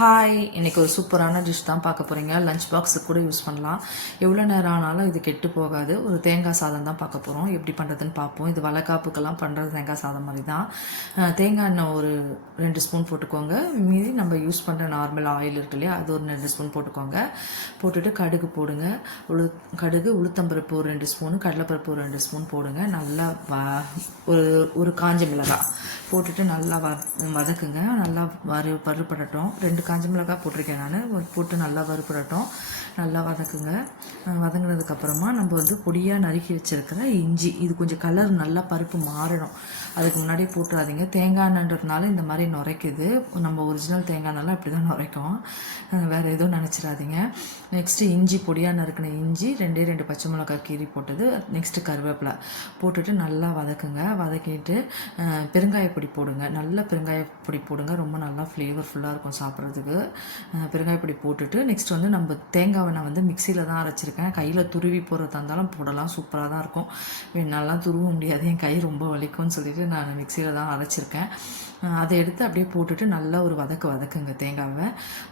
Hi இன்றைக்கி ஒரு சூப்பரான டிஷ் தான் பார்க்க போகிறீங்க லஞ்ச் பாக்ஸுக்கு கூட யூஸ் பண்ணலாம். எவ்வளோ நேரம் ஆனாலும் இது கெட்டு போகாது. ஒரு தேங்காய் சாதம் தான் பார்க்க போகிறோம் எப்படி பண்ணுறதுன்னு பார்ப்போம். இது வளக்காப்புக்கெல்லாம் பண்ணுறது தேங்காய் சாதம் மாதிரி தான். தேங்காய் எண்ணெய் ஒரு ரெண்டு ஸ்பூன் போட்டுக்கோங்க. மீதி நம்ம யூஸ் பண்ணுற நார்மல் ஆயில் இருக்கு இல்லையா அது ஒரு ரெண்டு ஸ்பூன் போட்டுக்கோங்க. போட்டுட்டு கடுகு போடுங்க. உளு கடுகு உளுத்தம்பருப்பு ஒரு ரெண்டு ஸ்பூனு கடலைப்பருப்பு ஒரு ரெண்டு ஸ்பூன் போடுங்க. நல்லா வ ஒரு ஒரு காஞ்ச மிளகாய் போட்டுட்டு நல்லா வ வதக்குங்க. நல்லா வறு பருப்படட்டும் ரெண்டு காஞ்ச மிளகாய் போட்டிருக்கேன் நான். போட்டு நல்லா வறுப்புறட்டும் நல்லா வதக்குங்க. வதங்கினதுக்கப்புறமா நம்ம வந்து பொடியாக நறுக்கி வச்சுருக்கிற இஞ்சி. இது கொஞ்சம் கலர் நல்லா பருப்பு மாறணும். அதுக்கு முன்னாடி போட்டுறாதீங்க. தேங்காய் எண்ணெய்ன்றதுனால இந்த மாதிரி நுரைக்குது. நம்ம ஒரிஜினல் தேங்காய் எண்ணெய்லாம் இப்படி தான் நுரைக்கும் வேறு எதுவும் நினச்சிடாதீங்க. நெக்ஸ்ட்டு இஞ்சி பொடியாக நறுக்கின இஞ்சி ரெண்டே ரெண்டு பச்சை மிளகாய் கீரி போட்டது. நெக்ஸ்ட்டு கருவேப்பிலை போட்டுட்டு நல்லா வதக்குங்க. வதக்கிட்டு அஹ், பெருங்காயப்பொடி போடுங்க. நல்ல பெருங்காயப்பொடி போடுங்க. ரொம்ப நல்லா ஃப்ளேவர்ஃபுல்லாக இருக்கும் சாப்பிட்றது சாப்பிட்றதுக்கு அஹ், பெருங்காயப்பொடி போட்டுட்டு நெக்ஸ்ட் வந்து நம்ம தேங்காவை நான் வந்து மிக்சியில் தான் அரைச்சிருக்கேன். கையில் துருவி போடுறதா இருந்தாலும் போடலாம். சூப்பராக தான் இருக்கும். என்னாலாம் துருவ முடியாது. என் கை ரொம்ப வலிக்கும்னு சொல்லிட்டு நான் மிக்சியில் தான் அரைச்சிருக்கேன். அதை எடுத்து அப்படியே போட்டுட்டு நல்லா ஒரு வதக்கு வதக்குங்க தேங்காவை.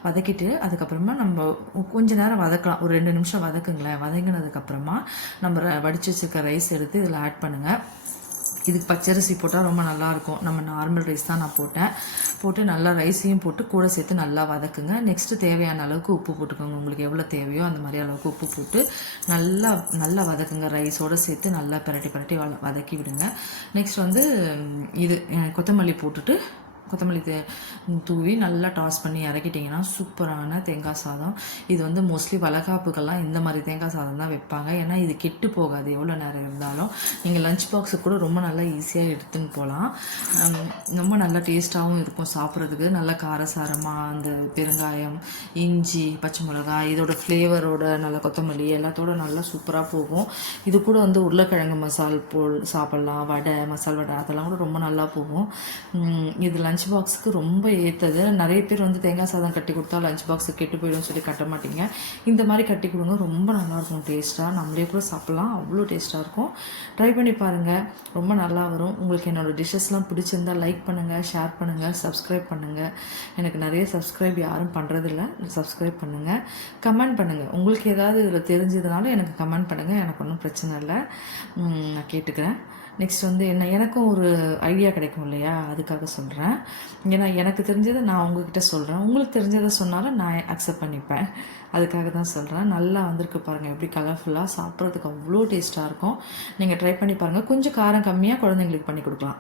வதக்கிட்டு அதுக்கப்புறமா நம்ம கொஞ்ச நேரம் வதக்கலாம். ஒரு ரெண்டு நிமிஷம் வதக்குங்களேன். வதங்கினதுக்கப்புறமா நம்ம வடித்து வடிச்சு வச்சிருக்க ரைஸ் எடுத்து இதில் ஆட் பண்ணுங்கள் இதுக்கு பச்சரிசி போட்டால் ரொம்ப நல்லாயிருக்கும் நம்ம நார்மல் ரைஸ் தான் நான் போட்டேன். போட்டு நல்லா ரைஸையும் போட்டு கூட சேர்த்து நல்லா வதக்குங்க. நெக்ஸ்ட்டு தேவையான அளவுக்கு உப்பு போட்டுக்கோங்க. உங்களுக்கு எவ்வளோ தேவையோ அந்த மாதிரி அளவுக்கு உப்பு போட்டு நல்லா நல்லா வதக்குங்க. ரைஸோடு சேர்த்து நல்லா பிரட்டி பிரட்டி வதக்கி விடுங்க. நெக்ஸ்ட் வந்து இது கொத்தமல்லி போட்டுட்டு கொத்தமல்லி தே தூவி நல்லா டாஸ் பண்ணி இறக்கிட்டிங்கன்னா சூப்பரான தேங்காய் சாதம். இது வந்து மோஸ்ட்லி வளகாப்புக்கெல்லாம் இந்த மாதிரி தேங்காய் சாதம் தான் வைப்பாங்க. ஏன்னா இது கெட்டு போகாது எவ்வளோ நேரம் இருந்தாலும். நீங்கள் லஞ்ச் பாக்ஸுக்கு கூட ரொம்ப நல்லா ஈஸியாக எடுத்துன்னு போகலாம். ரொம்ப நல்லா டேஸ்ட்டாகவும் இருக்கும் சாப்பிட்றதுக்கு. நல்லா காரசாரமாக அந்த பெருங்காயம் இஞ்சி பச்சை மிளகாய் இதோட ஃப்ளேவரோட நல்ல கொத்தமல்லி எல்லாத்தோட நல்லா சூப்பராக போகும். இது கூட வந்து உருளைக்கிழங்கு மசால் போல் சாப்பிட்லாம் வடை மசால் வடை அதெல்லாம் கூட ரொம்ப நல்லா போகும். இது லஞ்ச் லஞ்ச் பாக்ஸுக்கு ரொம்ப ஏற்றது நிறைய பேர் வந்து தேங்காய் சாதம் கட்டி கொடுத்தா லஞ்ச் பாக்ஸு கெட்டு போயிடும்னு சொல்லி கட்ட மாட்டீங்க. இந்த மாதிரி கட்டி கொடுங்க. ரொம்ப நல்லாயிருக்கும். டேஸ்ட்டாக நம்மளே கூட சாப்பிட்லாம். அவ்வளோ டேஸ்ட்டாக இருக்கும். ட்ரை பண்ணி பாருங்கள் ரொம்ப நல்லா வரும். உங்களுக்கு என்னோடய டிஷ்ஷஸ்லாம் பிடிச்சிருந்தா லைக் பண்ணுங்கள் ஷேர் பண்ணுங்கள் சப்ஸ்கிரைப் பண்ணுங்கள் எனக்கு நிறைய சப்ஸ்கிரைப் யாரும் பண்ணுறதில்ல சப்ஸ்கிரைப் பண்ணுங்கள் கமெண்ட் பண்ணுங்கள் உங்களுக்கு ஏதாவது இதில் தெரிஞ்சதுனால எனக்கு கமெண்ட் பண்ணுங்கள் எனக்கு ஒன்றும் பிரச்சனை இல்லை. நான் கேட்டுக்கிறேன். நெக்ஸ்ட் வந்து என்ன? எனக்கும் ஒரு ஐடியா கிடைக்கும் இல்லையா? அதுக்காக சொல்கிறேன் ஏன்னா எனக்கு தெரிஞ்சதை நான் உங்ககிட்ட சொல்கிறேன் உங்களுக்கு தெரிஞ்சதை சொன்னாலும் நான் அக்செப்ட் பண்ணிப்பேன். அதுக்காக தான் சொல்கிறேன் நல்லா வந்திருக்கு பாருங்கள் எப்படி கலர்ஃபுல்லாக சாப்பிட்றதுக்கு அவ்வளோ டேஸ்ட்டாக இருக்கும். நீங்கள் ட்ரை பண்ணி பாருங்கள் கொஞ்சம் காரம் கம்மியாக குழந்தைங்களுக்கு பண்ணி கொடுக்கலாம்.